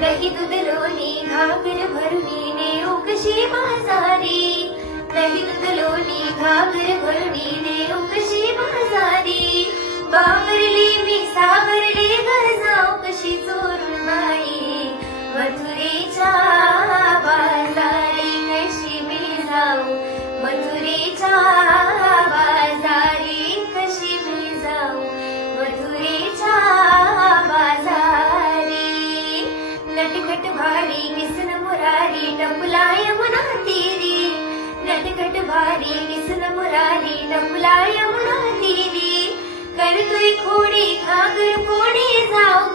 दही दूध लोणी घागर भरुनी नेऊ कशी बाजारी, दही दूध लोणी घागर भरुनी नेऊ कशी बाजारी. बावरली मी सावरली घर जाऊ कशी चोरून बाई, मथुरेच्या बाजारी कशी मी जाऊ, मथुरेच्या बाजारी कशी मी जाऊ, मथुरेच्या बाजारी. नटखट भारी किसन मुरारी टपला यमुना तीरी, नटखट भारी किसन मुरारी टपला यमुना तीरी. करतोय खोडी घागर फोडी जाऊ